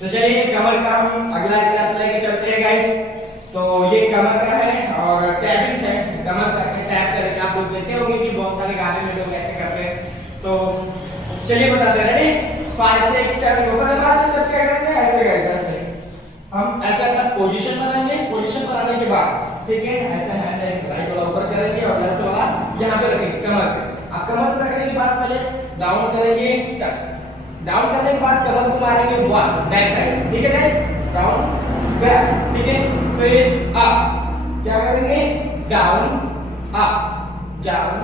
तो चलिए कमर का हम अगला स्टेप लेके चलते हैं गाइस। तो ये कमर का है और टैपिंग है, कमर का ऐसे टैप करके आप लोग देखे होंगे कि बहुत सारे गाने में लोग ऐसे करते हैं। तो चलिए बताते हैं, रेडी 5 6 7 ऊपर पास स्टेप क्या करेंगे, ऐसे गाइस ऐसे हम ऐसे अपना पोजीशन बनाएंगे। पोजीशन बनाने के बाद ठीक है ऐसे हैंड राइट वाला ऊपर करेंगे और लेफ्ट वाला यहां पे रखेंगे कमर पे। अब कमर पे रखने के बाद पहले डाउन करेंगे, डाउन करने के बाद कमर को मारेंगे वन बैक साइड, ठीक है गाइस, डाउन बैक, ठीक है, फिर अप, क्या करेंगे डाउन अप डाउन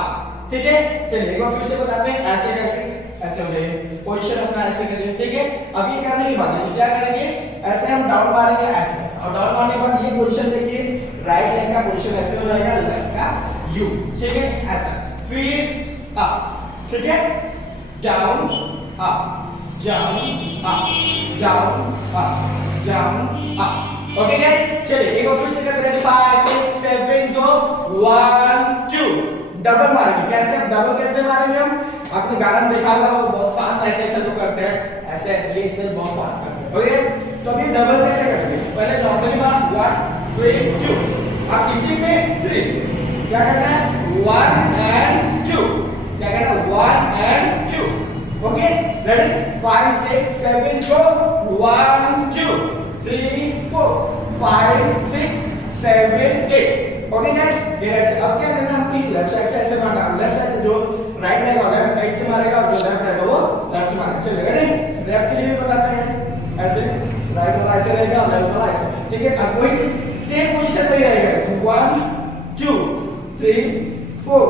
अप, ठीक है। चलिए एक बार फिर से बताते हैं, ऐसे करके ऐसे हो जाएगी पोजीशन अपना, ऐसे करिए, ठीक है। अब ये करने के बाद देखिए क्या करेंगे, ऐसे हम डाउन मारेंगे ऐसे, और डाउन मारने के बाद ये पोजीशन देखिए राइट लेग का पोजीशन ऐसे हो जाएगा, लेफ्ट का यू, ठीक है ऐसा, फिर अप, ठीक है, down up down up down up down up, okay guys. चलिए एक बार फिर से करते हैं, 5 6 7 गो 1 2 डबल मारेंगे। कैसे डबल कैसे मारेंगे हम, आपने गाना देखा होगा वो बहुत फास्ट ऐसे ऐसे लोग करते हैं, ऐसे ये स्टेप बहुत फास्ट करते हैं, ओके। तो अभी डबल कैसे करेंगे, पहले नॉर्मली मार 1 3 2, अब इसी में 3 क्या करना है 1 एंड 2, क्या करना है 1 and 2, okay ready 5 6 7 go 1 2 3 4 5 6 7 8, okay guys. ये राइट से अब क्या करना है, आपकी लेफ्ट साइड से ऐसे मारना, लेफ्ट साइड जो राइट लेग और लेफ्ट साइड से मारेगा और जो लेफ्ट रहेगा वो लेफ्ट से मारेगा। चलिए रेडी, लेफ्ट के लिए भी बताते हैं, ऐसे राइट वाला ऐसे रहेगा और लेफ्ट वाला ऐसे, ठीक है। अब कोई सेम पोजीशन में रहेगा, 1 2 3 4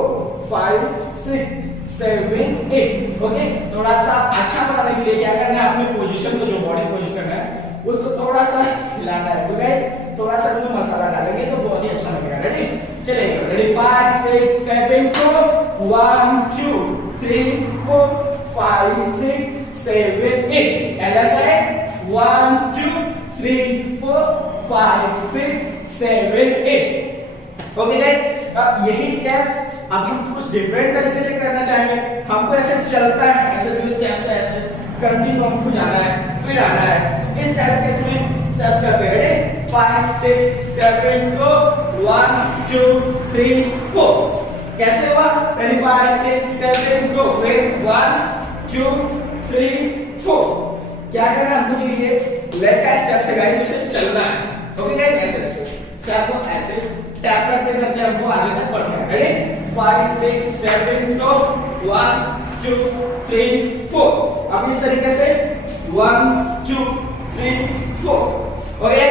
5 6 7 8, ओके। थोड़ा सा अच्छा बनाने के लिए क्या करना है, अपनी पोजीशन को जो बॉडी पोजीशन है उसको थोड़ा सा हिलाना है, तो गाइस थोड़ा सा इसमें मसाला डालेंगे तो बहुत ही अच्छा लगेगा, रेडी। चलिए ready 5 6 7 4 1 2 3 4 5 6 7 8, and side 1 2 3 4 5 6 7 8, okay guys. अब यही स्टेप अब हम कुछ डिफरेंट तरीके से करना चाहेंगे। हमको ऐसे चलता है, ऐसे जो स्टेप्स है ऐसे कंटिन्यू हमको जाना है, फिर आना है, इस टाइप के इसमें स्टेप करते हैं, रेडी 5 6 7 गो 1 2 3 4, कैसे हुआ, 5 6 7 गो, फिर 1 2 3 4, क्या करना है हमको, ये लेग का स्टेप से गाइस उसे चलना है, ओके गाइस। ऐसे स्टेप को ऐसे टैप करते करते हमको आगे तक बढ़ना है, रेडी 5 6 7 गो 1 2 3 4, अब इस तरीके से 1 2 3 4, ओके।